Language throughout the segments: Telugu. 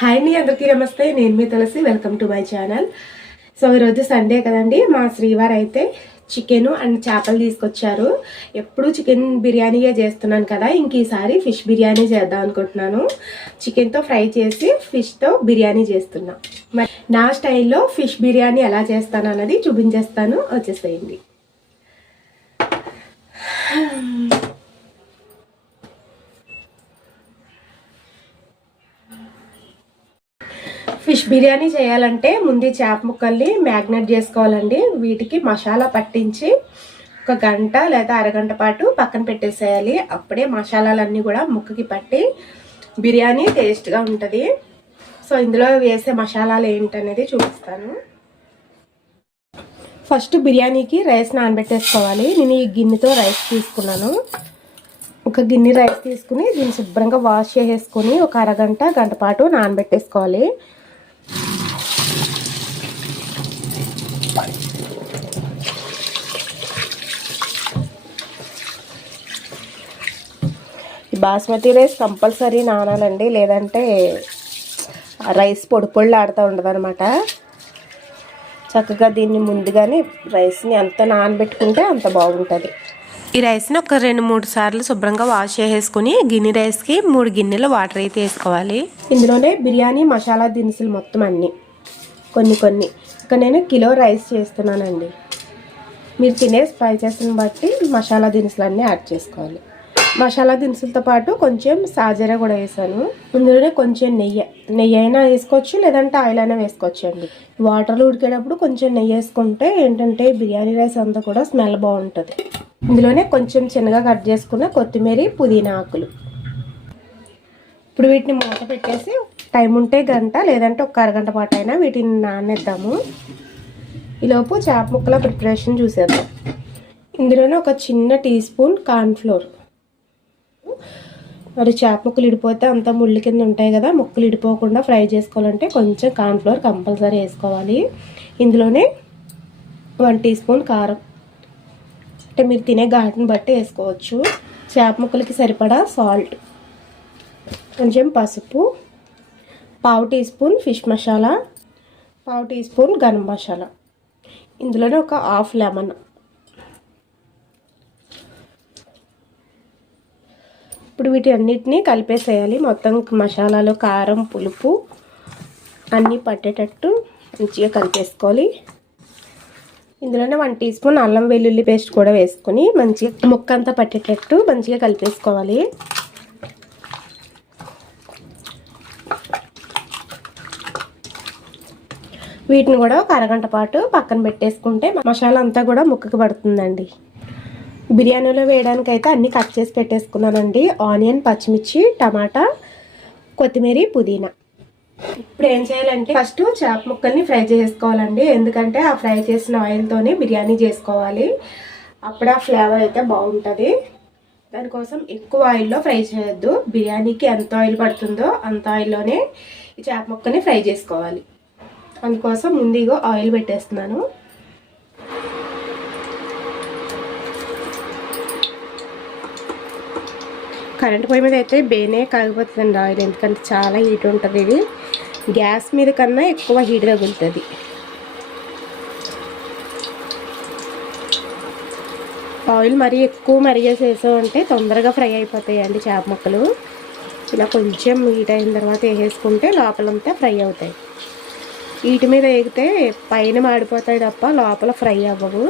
హాయ్ అండి అందరికీ నమస్తే. నేను మీ Tulasi. Welcome to my channel so ఈరోజు సండే కదండి. మా శ్రీవారు అయితే చికెన్ అండ్ చేపలు తీసుకొచ్చారు. ఎప్పుడు చికెన్ బిర్యానీయే చేస్తున్నాను కదా. ఇంక ఈసారి ఫిష్ బిర్యానీ చేద్దాం అనుకుంటున్నాను. చికెన్తో ఫ్రై చేసి ఫిష్తో బిర్యానీ చేస్తున్నా. మరి నా స్టైల్లో ఫిష్ బిర్యానీ ఎలా చేస్తాను అన్నది చూపించేస్తాను. వచ్చేసేయండి ఫిష్ బిర్యానీ చేయాలంటే ముందు చేప ముక్కల్ని మ్యాగ్నేట్ చేసుకోవాలండి. వీటికి మసాలా పట్టించి ఒక గంట లేదా అరగంట పాటు పక్కన పెట్టేసేయాలి. అప్పుడే మసాలాలన్నీ కూడా ముక్కకి పట్టి బిర్యానీ టేస్ట్గా ఉంటుంది. సో ఇందులో వేసే మసాలాలు ఏంటనేది చూపిస్తాను. ఫస్ట్ బిర్యానీకి రైస్ నానబెట్టేసుకోవాలి. నేను ఈ గిన్నెతో రైస్ తీసుకున్నాను. ఒక గిన్నె రైస్ తీసుకుని దీన్ని శుభ్రంగా వాష్ చేసేసుకొని ఒక అరగంట గంట పాటు నానబెట్టేసుకోవాలి. బాస్మతి రైస్ కంపల్సరీ నానాలండి లేదంటే రైస్ పొడి పొడి ఆడుతూ ఉండదు అనమాట చక్కగా దీన్ని ముందుగానే రైస్ని ఎంత నానబెట్టుకుంటే అంత బాగుంటుంది. ఈ రైస్ని ఒక రెండు మూడు సార్లు శుభ్రంగా వాష్ చేసేసుకుని గిన్నె రైస్కి మూడు గిన్నెలు వాటర్ అయితే వేసుకోవాలి. ఇందులోనే బిర్యానీ మసాలా దినుసులు మొత్తం అన్నీ. కొన్ని కొన్ని. ఇక నేను కిలో రైస్ చేస్తున్నానండి. మీరు తినే స్పైసెస్ని బట్టి మసాలా దినుసులు అన్నీ యాడ్ చేసుకోవాలి. మసాలా దినుసులతో పాటు కొంచెం సాజరా కూడా వేసాను. ఇందులోనే కొంచెం నెయ్యి నెయ్యి అయినా వేసుకోవచ్చు లేదంటే ఆయిల్ అయినా వేసుకోవచ్చు అండి. వాటర్లో ఉడికేటప్పుడు కొంచెం నెయ్యి వేసుకుంటే ఏంటంటే బిర్యానీ రైస్ అంతా కూడా స్మెల్ బాగుంటుంది. ఇందులోనే కొంచెం చిన్నగా కట్ చేసుకున్న కొత్తిమీర పుదీనా ఆకులు. ఇప్పుడు వీటిని మూత పెట్టేసి టైం ఉంటే గంట లేదంటే ఒక అరగంట పాటు అయినా వీటిని నానేద్దాము. ఈలోపు చేప ముక్కల ప్రిపరేషన్ చూసేద్దాం. ఇందులోనే ఒక చిన్న టీ స్పూన్ కార్న్ఫ్లోర్ మరి చేప ముక్కలు ఇడిపోతే అంత ముళ్ళు కింద ఉంటాయి కదా ముక్కలు ఇడిపోకుండా ఫ్రై చేసుకోవాలంటే కొంచెం కార్న్ఫ్లవర్ కంపల్సరీ వేసుకోవాలి. ఇందులోనే వన్ టీ స్పూన్ కారం. అంటే మీరు తినే ఘాటుని బట్టి వేసుకోవచ్చు. చేప ముక్కలకి సరిపడా సాల్ట్ కొంచెం పసుపు పావు టీ స్పూన్ ఫిష్ మసాలా పావు టీ స్పూన్ గరం మసాలా. ఇందులోనే ఒక హాఫ్ లెమన్. ఇప్పుడు వీటి అన్నిటినీ కలిపేసేయాలి. మొత్తం మసాలాలు కారం పులుపు అన్నీ పట్టేటట్టు మంచిగా కలిపేసుకోవాలి. ఇందులోనే వన్ టీ స్పూన్ అల్లం వెల్లుల్లి పేస్ట్ కూడా వేసుకొని మంచిగా ముక్క అంతా పట్టేటట్టు మంచిగా కలిపేసుకోవాలి. వీటిని కూడా ఒక అరగంట పాటు పక్కన పెట్టేసుకుంటే మసాలా అంతా కూడా ముక్కకి పడుతుందండి. బిర్యానీలో వేయడానికి అయితే అన్నీ కట్ చేసి పెట్టేసుకున్నానండి. ఆనియన్ పచ్చిమిర్చి టమాటా కొత్తిమీర పుదీనా. ఇప్పుడు ఏం చేయాలంటే ఫస్ట్ చేప ముక్కల్ని ఫ్రై చేసుకోవాలండి. ఎందుకంటే ఆ ఫ్రై చేసిన ఆయిల్తోనే బిర్యానీ చేసుకోవాలి. అప్పుడు ఆ ఫ్లేవర్ అయితే బాగుంటుంది. దానికోసం ఎక్కువ ఆయిల్లో ఫ్రై చేయొద్దు. బిర్యానీకి ఎంత ఆయిల్ పడుతుందో అంత ఆయిల్లోనే ఈ చేప ముక్కని ఫ్రై చేసుకోవాలి. అందుకోసం ముందుగా ఆయిల్ పెట్టేస్తున్నాను. కరెంట్ పొయ్యి మీద అయితే బేనే కాగిపోతుందండి ఆయిల్. ఎందుకంటే చాలా హీట్ ఉంటుంది ఇది. గ్యాస్ మీద కన్నా ఎక్కువ హీట్ తగులుతుంది. ఆయిల్ మరీ ఎక్కువ మరిగేసి అంటే తొందరగా ఫ్రై అయిపోతాయండి చేప ముక్కలు. ఇలా కొంచెం హీట్ అయిన తర్వాత వేసేసుకుంటే లోపలంతా ఫ్రై అవుతాయి. వీటి మీద వేగితే పైన మాడిపోతాయి తప్ప లోపల ఫ్రై అవ్వవు.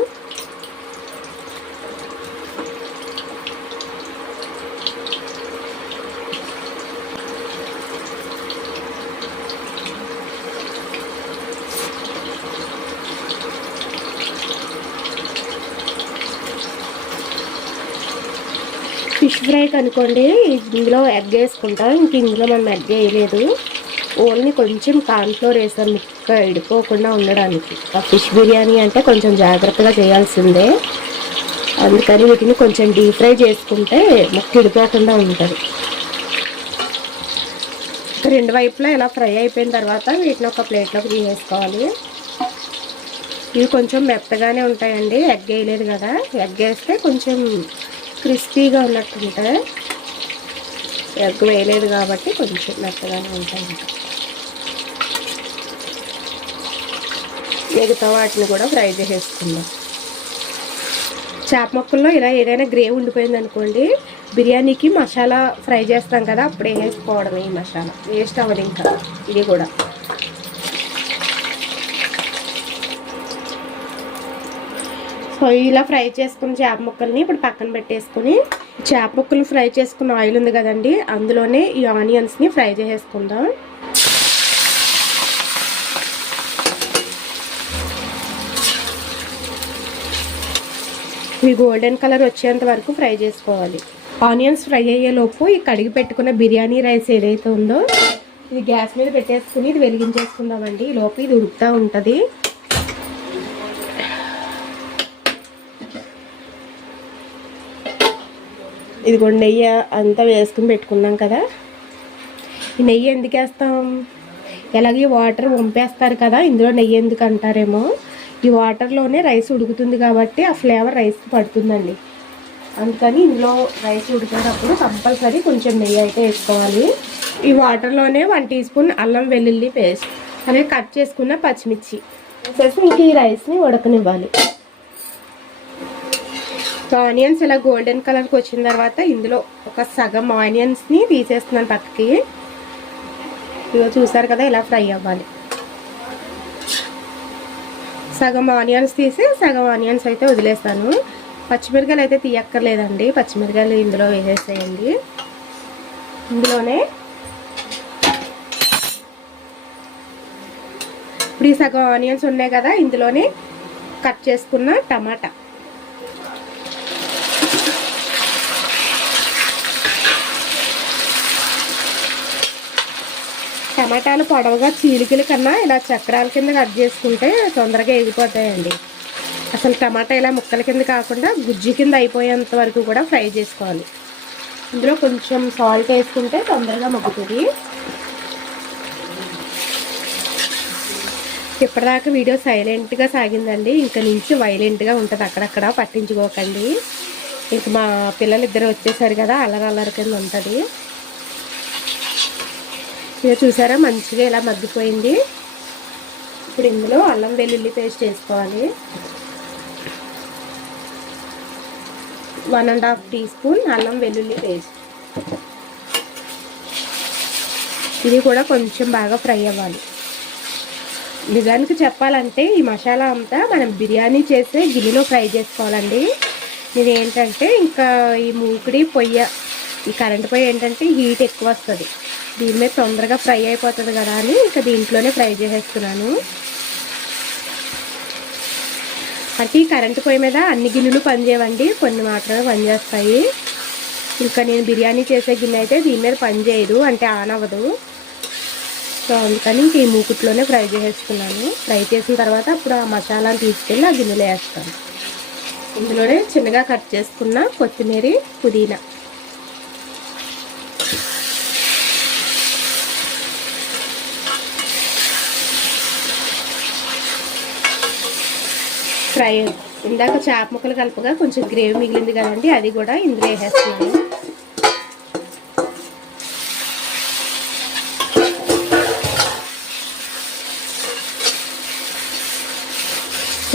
ఫ్రైకి అనుకోండి ఇందులో ఎగ్ వేసుకుంటాం. ఇంక ఇందులో మనం ఎగ్ వేయలేదు. ఓన్లీ కొంచెం కాన్ఫ్లోర్ వేసాం. ముక్క ఇడిపోకుండా ఉండడానికి. ఆ ఫిష్ బిర్యానీ అంటే కొంచెం జాగ్రత్తగా చేయాల్సిందే. అందుకని వీటిని కొంచెం డీప్ ఫ్రై చేసుకుంటే ముక్క ఇడిపోకుండా ఉంటుంది. రెండు వైపులా ఇలా ఫ్రై అయిపోయిన తర్వాత వీటిని ఒక ప్లేట్లోకి తీసేసుకోవాలి. ఇవి కొంచెం మెత్తగానే ఉంటాయండి. ఎగ్ వేయలేదు కదా. ఎగ్ వేస్తే కొంచెం క్రిస్పీగా ఉన్నట్టు ఉంటుంది ఎగ్ వేయలేదు కాబట్టి కొంచెం మెత్తగానే ఉంటాయి మిగతా వాటిని కూడా ఫ్రై చేసేసుకుందాం. చేప మొక్కల్లో ఇలా ఏదైనా గ్రేవ్ ఉండిపోయింది అనుకోండి బిర్యానీకి మసాలా ఫ్రై చేస్తాం కదా అప్పుడు వేసుకోవడమే ఈ మసాలా. వేస్ట్ అవ్వదు ఇంకా ఇది కూడా. ఇలా ఫ్రై చేసుకున్న చేప ముక్కల్ని ఇప్పుడు పక్కన పెట్టేసుకుని చేప ముక్కలు ఫ్రై చేసుకున్న ఆయిల్ ఉంది కదండి అందులోనే ఈ ఆనియన్స్ని ఫ్రై చేసేసుకుందాం. ఇవి గోల్డెన్ కలర్ వచ్చేంత వరకు ఫ్రై చేసుకోవాలి. ఆనియన్స్ ఫ్రై అయ్యేలోపు ఈ కడిగి పెట్టుకున్న బిర్యానీ రైస్ ఏదైతే ఉందో ఇది గ్యాస్ మీద పెట్టేసుకుని ఇది వెలిగించేసుకుందామండి. ఈ లోపు ఇది ఉడుకుతూ ఉంటుంది. ఇదిగో నెయ్యి అంతా వేసుకుని పెట్టుకున్నాం కదా. ఈ నెయ్యి ఎందుకు వేస్తాం? ఎలాగే వాటర్ వంపేస్తారు కదా ఇందులో నెయ్యి ఎందుకు అంటారేమో. ఈ వాటర్లోనే రైస్ ఉడుకుతుంది కాబట్టి ఆ ఫ్లేవర్ రైస్ పడుతుందండి. అందుకని ఇందులో రైస్ ఉడికేటప్పుడు కంపల్సరీ కొంచెం నెయ్యి అయితే వేసుకోవాలి. ఈ వాటర్లోనే వన్ టీ స్పూన్ అల్లం వెల్లుల్లి పేస్ట్ అలాగే కట్ చేసుకున్న పచ్చిమిర్చి. వేసేసి ఇంక ఈ రైస్ని ఉడకనివ్వాలి. సో ఆనియన్స్ ఇలా గోల్డెన్ కలర్కి వచ్చిన తర్వాత ఇందులో ఒక సగం ఆనియన్స్ని తీసేస్తున్నాను పక్కకి. ఇదో చూసారు కదా ఇలా ఫ్రై అవ్వాలి. సగం ఆనియన్స్ తీసి సగం ఆనియన్స్ అయితే వదిలేస్తాను. పచ్చిమిరకాయలు అయితే తీయక్కర్లేదండి. పచ్చిమిరకాయలు ఇందులో వేసేసేయండి. ఇందులోనే ఇప్పుడు ఈ సగం ఆనియన్స్ ఉన్నాయి కదా ఇందులోనే కట్ చేసుకున్న టమాటా. టమాటాలు పొడవుగా చీలికల కన్నా ఇలా చక్రాల కింద కట్ చేసుకుంటే తొందరగా ఎగిపోతాయండి అసలు టమాటా ఇలా ముక్కల కింద కాకుండా గుజ్జు కింద అయిపోయేంత వరకు కూడా ఫ్రై చేసుకోవాలి. ఇందులో కొంచెం సాల్ట్ వేసుకుంటే తొందరగా మగ్గుతుంది. ఇప్పటిదాకా వీడియో సైలెంట్గా సాగిందండి. ఇంకా నుంచి వైలెంట్గా ఉంటుంది. అక్కడక్కడ పట్టించుకోకండి. ఇంక మా పిల్లలు ఇద్దరు వచ్చేసారు కదా అల్లరి అల్లరి కింద ఉంటుంది. ఇక చూసారా మంచిగా ఇలా మగ్గిపోయింది. ఇప్పుడు ఇందులో అల్లం వెల్లుల్లి పేస్ట్ వేసుకోవాలి. One and half teaspoon అల్లం వెల్లుల్లి పేస్ట్. ఇది కూడా కొంచెం బాగా ఫ్రై అవ్వాలి. నిజానికి చెప్పాలంటే ఈ మసాలా అంతా మనం బిర్యానీ చేస్తే గిన్నెలో ఫ్రై చేసుకోవాలండి. ఇది ఏంటంటే ఇంకా ఈ మూకుడి పొయ్య ఈ కరెంట్ పొయ్యి ఏంటంటే హీట్ ఎక్కువ వస్తుంది. దీని మీద తొందరగా ఫ్రై అయిపోతుంది కదా అని ఇంకా దీంట్లోనే ఫ్రై చేసేస్తున్నాను. అంటే ఈ కరెంటు పొయ్యి మీద అన్ని గిన్నెలు పనిచేయవండి కొన్ని మాత్రమే పనిచేస్తాయి. ఇంకా నేను బిర్యానీ చేసే గిన్నె అయితే దీని మీద పనిచేయదు అంటే ఆన్ అవ్వదు సో అందుకని ఇంక ఈ మూకుట్లోనే ఫ్రై చేసేసుకున్నాను. ఫ్రై చేసిన తర్వాత అప్పుడు ఆ మసాలాను తీసుకెళ్ళి ఆ గిన్నెలో వేస్తాను. ఇందులోనే చిన్నగా కట్ చేసుకున్న కొత్తిమీర పుదీనా. ఫ్రై. ఇందాక చేప ముక్కలు కలపగా కొంచెం గ్రేవీ మిగిలింది కదండి అది కూడా ఇందులో వేసేస్తున్నాను.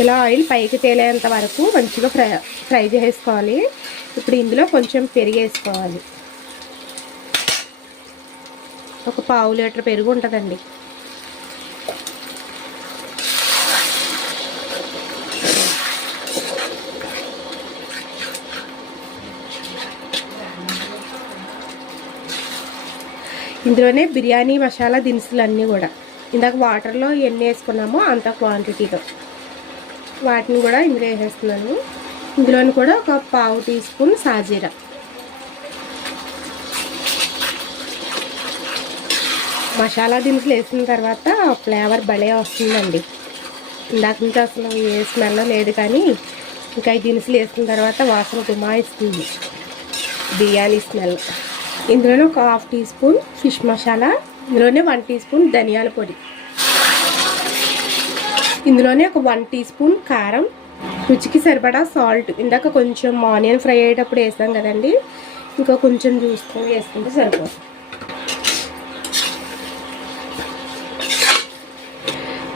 ఇలా ఆయిల్ పైకి తేలేంత వరకు మంచిగా ఫ్రై ఫ్రై చేసుకోవాలి ఇప్పుడు ఇందులో కొంచెం పెరుగు వేసుకోవాలి. ఒక పావు లీటర్ పెరుగు ఉంటుందండి. ఇందులోనే బిర్యానీ మసాలా దినుసులు అన్నీ కూడా. ఇందాక వాటర్లో ఎన్ని వేసుకున్నామో అంత క్వాంటిటీతో వాటిని కూడా ఇందులో వేసేస్తున్నాను. ఇందులోని కూడా ఒక పావు టీ స్పూన్ సాజీరా. మసాలా దినుసులు వేసిన తర్వాత ఫ్లేవర్ భలే వస్తుందండి. ఇందాక నుంచి అసలు ఏ స్మెల్ లేదు కానీ ఇంకా ఈ దినుసులు వేసిన తర్వాత వాసన గుమాయిస్తుంది బిర్యానీ స్మెల్. ఇందులోనే ఒక half teaspoon fish masala ఇందులోనే వన్ టీ స్పూన్ ధనియాల పొడి. ఇందులోనే ఒక వన్ టీ స్పూన్ కారం రుచికి సరిపడా సాల్ట్ ఇందాక కొంచెం ఆనియన్ ఫ్రై అయ్యేటప్పుడు వేసాం కదండి ఇంకా కొంచెం చూసుకొని వేసుకుంటే సరిపోతుంది.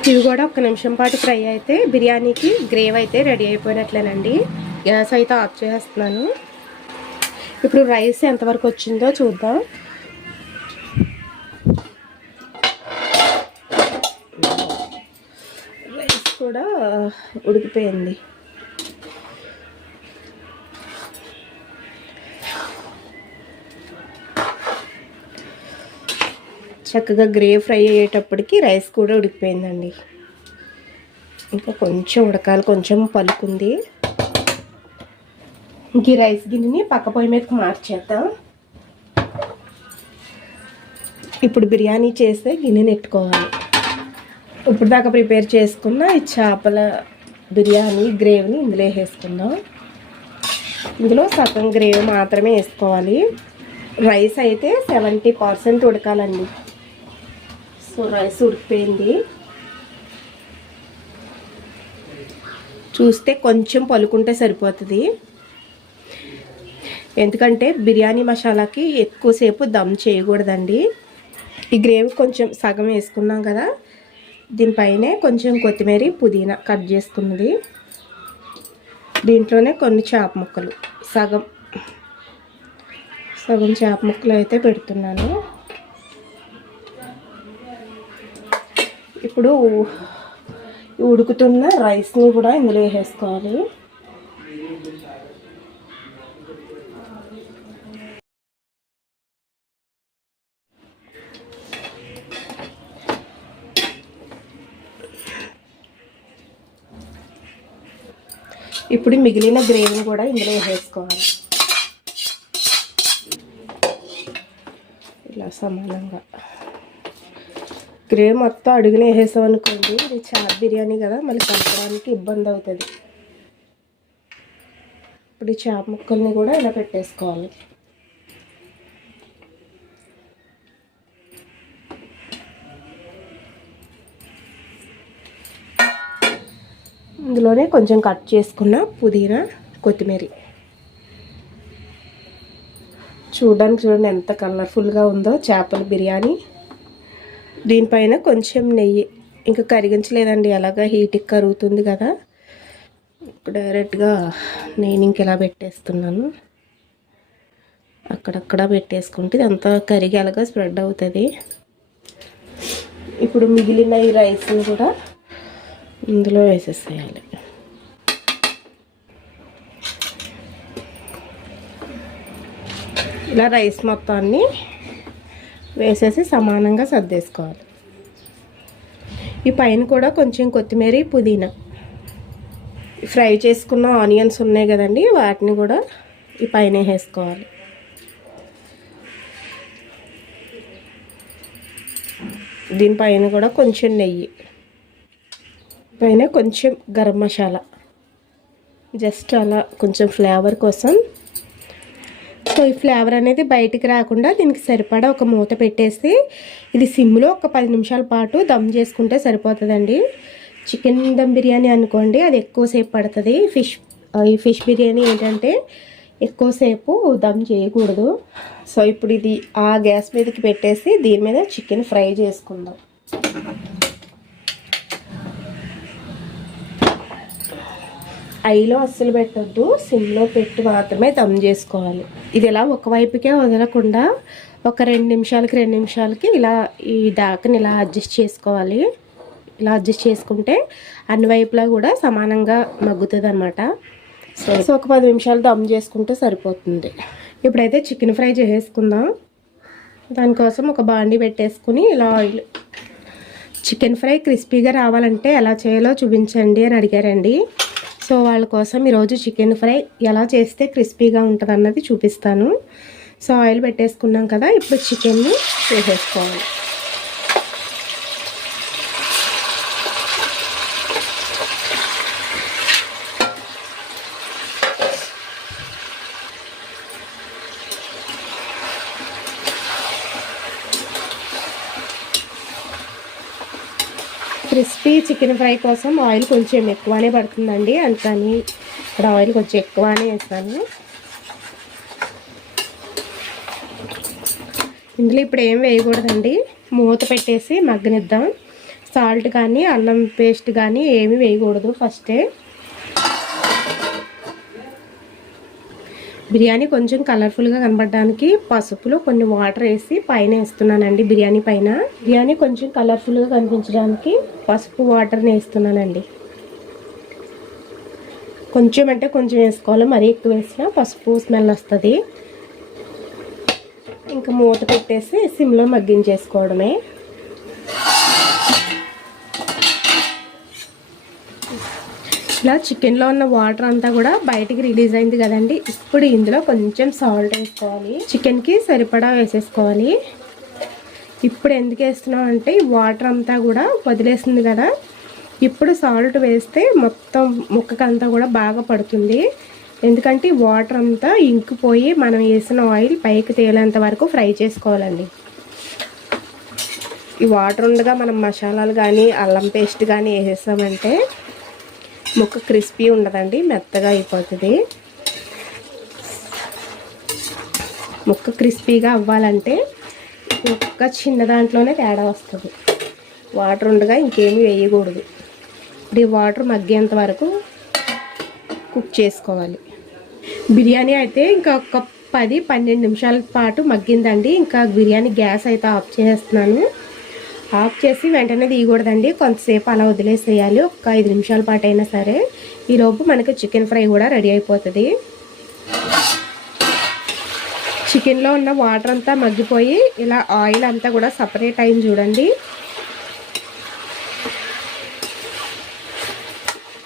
ఇవి కూడా ఒక నిమిషం పాటు ఫ్రై అయితే బిర్యానీకి గ్రేవ్ అయితే రెడీ అయిపోయినట్లేనండి. గ్యాస్ అయితే ఆఫ్ చేసేస్తున్నాను ఇప్పుడు రైస్ ఎంతవరకు వచ్చిందో చూద్దాం. రైస్ కూడా ఉడికిపోయింది. చక్కగా గ్రే ఫ్రై అయ్యేటప్పటికి రైస్ కూడా ఉడికిపోయిందండి. ఇంకా కొంచెం ఉడకాలి కొంచెం పలుకుంది. ఇంక ఈ రైస్ గిన్నెని పక్క పొయ్యి మీదకి మార్చేద్దాం. ఇప్పుడు బిర్యానీ చేస్తే గిన్నెని ఎట్టుకోవాలి. ఇప్పుడు దాకా ప్రిపేర్ చేసుకున్న ఈ చేపల బిర్యానీ గ్రేవీని ఇందులో వేసేసుకుందాం. ఇందులో సగం గ్రేవీ మాత్రమే వేసుకోవాలి. రైస్ అయితే సెవెంటీ పర్సెంట్ ఉడకాలండి. సో రైస్ ఉడికిపోయింది. చూస్తే కొంచెం పలుకుంటే సరిపోతుంది. ఎందుకంటే బిర్యానీ మసాలాకి ఎక్కువసేపు దమ్ చేయకూడదండి. ఈ గ్రేవీ కొంచెం సగం వేసుకున్నాం కదా దీనిపైనే కొంచెం కొత్తిమీర పుదీనా కట్ చేసుకున్నది. దీంట్లోనే కొన్ని చేప ముక్కలు సగం. సగం చేప ముక్కలు అయితే పెడుతున్నాను. ఇప్పుడు ఉడుకుతున్న రైస్ని కూడా ఇందులో వేసేసుకోవాలి. ఇప్పుడు మిగిలిన గ్రేవీని కూడా ఇందులో వేసేసుకోవాలి. ఇలా సమానంగా. గ్రేవీ మొత్తం అడుగునే వేసాం ఇది చార్ బిర్యానీ కదా మళ్ళీ కలపడానికి ఇబ్బంది అవుతుంది. ఇప్పుడు ఈ చేప ముక్కల్ని కూడా ఇలా పెట్టేసుకోవాలి. ఇందులోనే కొంచెం కట్ చేసుకున్న పుదీనా కొత్తిమీర. చూడడానికి చూడండి ఎంత కలర్ఫుల్గా ఉందో చేపల బిర్యానీ. దీనిపైన కొంచెం నెయ్యి. ఇంకా కరిగించలేదండి అలాగా హీట్కి కరుగుతుంది కదా. డైరెక్ట్గా నేను ఇంక ఇలా పెట్టేస్తున్నాను. అక్కడక్కడ పెట్టేసుకుంటే ఇదంతా కరిగి అలాగా స్ప్రెడ్ అవుతుంది. ఇప్పుడు మిగిలిన ఈ రైస్ని కూడా ఇందులో వేసేసేయాలి. ఇలా రైస్ మొత్తాన్ని వేసేసి సమానంగా సర్దేసుకోవాలి. ఈ పైన కూడా కొంచెం కొత్తిమీర పుదీనా. ఫ్రై చేసుకున్న ఆనియన్స్ ఉన్నాయి కదండి వాటిని కూడా ఈ పైన వేసుకోవాలి. దీనిపైన కూడా కొంచెం నెయ్యి. పైన కొంచెం గరం మసాలా. జస్ట్ అలా కొంచెం ఫ్లేవర్ కోసం. సో ఈ ఫ్లేవర్ అనేది బయటికి రాకుండా దీనికి సరిపడా ఒక మూత పెట్టేసి ఇది సిమ్లో ఒక పది నిమిషాల పాటు దమ్ చేసుకుంటే సరిపోతుందండి. చికెన్ దమ్ బిర్యానీ అనుకోండి అది ఎక్కువసేపు పడుతుంది. ఫిష్ ఈ ఫిష్ బిర్యానీ ఏంటంటే ఎక్కువసేపు దమ్ చేయకూడదు. సో ఇప్పుడు ఇది ఆ గ్యాస్ మీదకి పెట్టేసి దీని మీద చికెన్ ఫ్రై చేసుకుందాం. ఐలో అస్సలు పెట్టద్దు సిమ్లో పెట్టి మాత్రమే దమ్ చేసుకోవాలి. ఇది ఇలా ఒకవైపుకే వదలకుండా ఒక రెండు నిమిషాలకి రెండు నిమిషాలకి ఇలా ఈ దాకని ఇలా అడ్జస్ట్ చేసుకోవాలి. ఇలా అడ్జస్ట్ చేసుకుంటే అన్ని వైపులా కూడా సమానంగా మగ్గుతుంది అనమాట సో సో ఒక పది నిమిషాలు దమ్ చేసుకుంటే సరిపోతుంది. ఇప్పుడైతే చికెన్ ఫ్రై చేసేసుకుందాం. దానికోసం ఒక బాండి పెట్టేసుకుని ఇలా ఆయిల్ చికెన్ ఫ్రై క్రిస్పీగా రావాలంటే ఎలా చేయాలో చూపించండి అని అడిగారండి. సో వాళ్ళ కోసం ఈరోజు చికెన్ ఫ్రై ఎలా చేస్తే క్రిస్పీగా ఉంటుంది అన్నది చూపిస్తాను. సో ఆయిల్ పెట్టేసుకున్నాం కదా ఇప్పుడు చికెన్ని వేసేసుకోవాలి క్రిస్పీ చికెన్ ఫ్రై కోసం ఆయిల్ కొంచెం ఎక్కువనే పడుతుందండి. అందుకని ఇక్కడ ఆయిల్ కొంచెం ఎక్కువనే వేస్తాను. ఇందులో ఇప్పుడు ఏం వేయకూడదండి. మూత పెట్టేసి మగ్గనిద్దాం. సాల్ట్ కానీ అల్లం పేస్ట్ కానీ ఏమీ వేయకూడదు ఫస్టే. బిర్యానీ కొంచెం కలర్ఫుల్గా కనబడడానికి పసుపులో కొన్ని వాటర్ వేసి పైన వేస్తున్నానండి బిర్యానీ పైన. బిర్యానీ కొంచెం కలర్ఫుల్గా కనిపించడానికి పసుపు వాటర్ని వేస్తున్నానండి. కొంచెం అంటే కొంచెం వేసుకోవాలి మరీ ఎక్కువ వేసినా పసుపు స్మెల్ వస్తుంది. ఇంకా మూత పెట్టేసి సిమ్లో మగ్గించేసుకోవడమే. ఇట్లా చికెన్లో ఉన్న వాటర్ అంతా కూడా బయటికి రిలీజ్ అయింది కదండి. ఇప్పుడు ఇందులో కొంచెం సాల్ట్ వేసుకోవాలి. చికెన్కి సరిపడా వేసేసుకోవాలి. ఇప్పుడు ఎందుకు వేస్తున్నాం అంటే ఈ వాటర్ అంతా కూడా వదిలేస్తుంది కదా. ఇప్పుడు సాల్ట్ వేస్తే మొత్తం ముక్కకంతా కూడా బాగా పడుతుంది. ఎందుకంటే వాటర్ అంతా ఇంకిపోయి మనం వేసిన ఆయిల్ పైకి తేలేంత వరకు ఫ్రై చేసుకోవాలండి. ఈ వాటర్ ఉండగా మనం మసాలాలు కానీ అల్లం పేస్ట్ కానీ వేసేసామంటే ముక్క క్రిస్పీ ఉండదండి మెత్తగా అయిపోతుంది. ముక్క క్రిస్పీగా అవ్వాలంటే ఒక్క చిన్న దాంట్లోనే తేడా వస్తుంది. వాటర్ ఉండగా ఇంకేమీ వేయకూడదు. ఇప్పుడు ఈ వాటర్ మగ్గేంత వరకు కుక్ చేసుకోవాలి. బిర్యానీ అయితే ఇంకా ఒక పది పన్నెండు నిమిషాల పాటు మగ్గిందండి. ఇంకా బిర్యానీ గ్యాస్ అయితే ఆఫ్ చేస్తున్నాను ఆఫ్ చేసి వెంటనే తీయకూడదండి. కొంతసేపు అలా వదిలేసేయాలి. ఒక ఐదు నిమిషాల పాటు అయినా సరే ఈలోపు మనకి చికెన్ ఫ్రై కూడా రెడీ అయిపోతుంది. చికెన్లో ఉన్న వాటర్ అంతా మగ్గిపోయి ఇలా ఆయిల్ అంతా కూడా సపరేట్ అయింది చూడండి.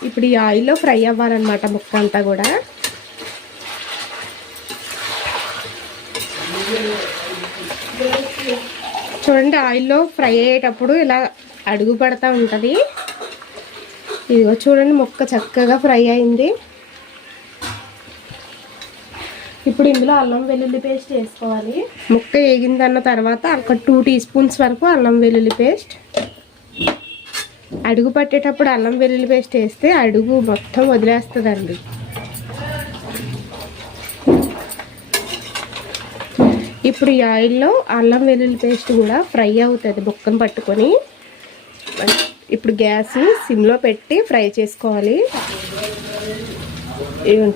ఇప్పుడు ఈ ఆయిల్లో ఫ్రై అవ్వాలన్నమాట ముక్క అంతా కూడా. చూడండి ఆయిల్లో ఫ్రై అయ్యేటప్పుడు ఇలా అడుగు పడతా ఉంటుంది. ఇదిగో చూడండి ముక్క చక్కగా ఫ్రై అయింది. ఇప్పుడు ఇందులో అల్లం వెల్లుల్లి పేస్ట్ వేసుకోవాలి. ముక్క వేగిందన్న తర్వాత ఒక టూ టీ స్పూన్స్ వరకు అల్లం వెల్లుల్లి పేస్ట్. అడుగు పట్టేటప్పుడు అల్లం వెల్లుల్లి పేస్ట్ వేస్తే అడుగు మొత్తం వదిలేస్తుందండి. ఇప్పుడు ఈ ఆయిల్లో అల్లం వెల్లుల్లి పేస్ట్ కూడా ఫ్రై అవుతుంది బుక్కను పట్టుకొని. ఇప్పుడు గ్యాస్ సిమ్లో పెట్టి ఫ్రై చేసుకోవాలి.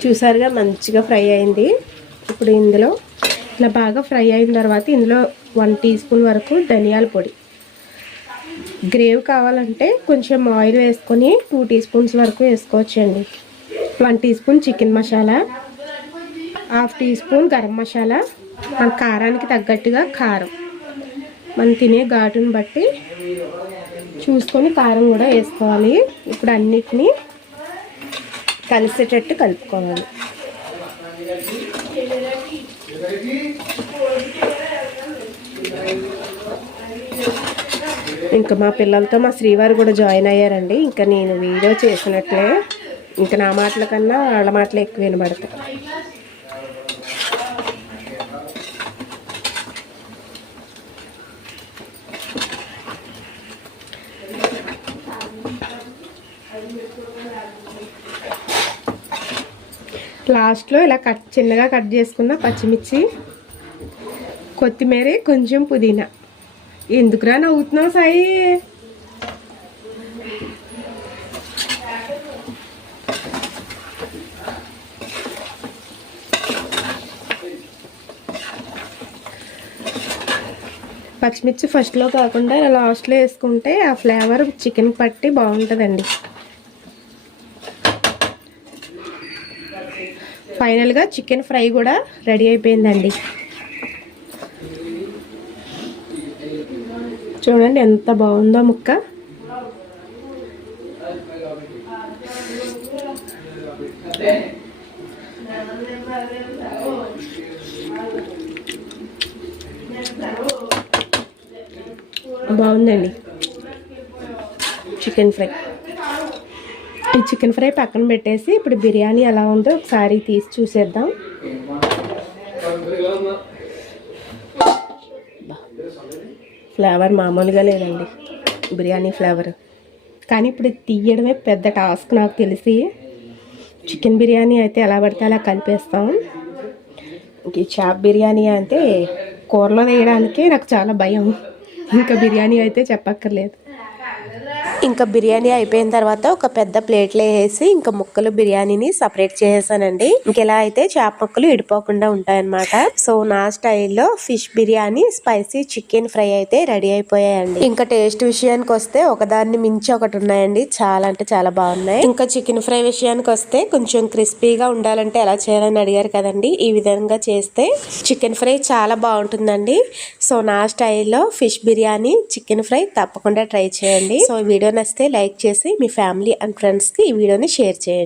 చూసారుగా మంచిగా ఫ్రై అయింది. ఇప్పుడు ఇందులో ఇలా బాగా ఫ్రై అయిన తర్వాత ఇందులో వన్ టీ స్పూన్ వరకు ధనియాల పొడి. గ్రేవ్ కావాలంటే కొంచెం ఆయిల్ వేసుకొని టూ టీ స్పూన్స్ వరకు వేసుకోవచ్చండి. One teaspoon chicken masala half teaspoon garam masala మన కారానికి తగ్గట్టుగా కారం. మనం తినే ఘాటుని బట్టి చూసుకొని కారం కూడా వేసుకోవాలి. ఇప్పుడు అన్నిటినీ కలిసేటట్టు కలుపుకోవాలి. ఇంకా మా పిల్లలతో మా శ్రీవారు కూడా జాయిన్ అయ్యారండి. ఇంకా నేను వీడియో చేసినట్లే. ఇంకా నా మాటల కన్నా వాళ్ళ మాటలు ఎక్కువ వినబడతాయి. లాస్ట్లో ఇలా కట్ చిన్నగా కట్ చేసుకున్న పచ్చిమిర్చి కొత్తిమీర కొంచెం పుదీనా. ఎందుకురా నవ్వుతున్నావు సాయి? పచ్చిమిర్చి ఫస్ట్లో కాకుండా ఇలా లాస్ట్లో వేసుకుంటే ఆ ఫ్లేవర్ చికెన్ పట్టి బాగుంటుందండి. ఫైనల్గా చికెన్ ఫ్రై కూడా రెడీ అయిపోయిందండి. చూడండి ఎంత బాగుందో ముక్క. బాగుందండి. Chicken fry. ఈ చికెన్ ఫ్రై పక్కన పెట్టేసి ఇప్పుడు బిర్యానీ ఎలా ఉందో ఒకసారి తీసి చూసేద్దాం. ఫ్లేవర్ మామూలుగా లేదండి. బిర్యానీ ఫ్లేవర్. కానీ ఇప్పుడు తీయడమే పెద్ద టాస్క్ నాకు తెలిసి. చికెన్ బిర్యానీ అయితే ఎలా పడితే అలా కలిపేస్తాం. ఇంక ఈ చాప్ బిర్యానీ అంటే కూరలో వేయడానికి నాకు చాలా భయం. ఇంకా బిర్యానీ అయితే చెప్పక్కర్లేదు. ఇంకా బిర్యానీ అయిపోయిన తర్వాత ఒక పెద్ద ప్లేట్లో వేసి ఇంకా ముక్కలు బిర్యానీని సపరేట్ చేసేసానండి. ఇంకెలా అయితే చేప ముక్కలు ఇడిపోకుండా ఉంటాయన్నమాట. సో నా స్టైల్లో fish biryani spicy chicken fry అయితే రెడీ అయిపోయాయండి. ఇంకా టేస్ట్ విషయానికి వస్తే ఒకదాన్ని మించి ఒకటి ఉన్నాయండి. చాలా అంటే చాలా బాగున్నాయి. ఇంకా చికెన్ ఫ్రై విషయానికి వస్తే కొంచెం క్రిస్పీగా ఉండాలంటే ఎలా చేయాలని అడిగారు కదండి. ఈ విధంగా చేస్తే చికెన్ ఫ్రై చాలా బాగుంటుందండి. సో నా స్టైల్లో ఫిష్ బిర్యానీ చికెన్ ఫ్రై తప్పకుండా ట్రై చేయండి. సో వీడియో నచ్చితే లైక్ చేసి మీ ఫ్యామిలీ అండ్ ఫ్రెండ్స్కి ఈ వీడియోని షేర్ చేయండి.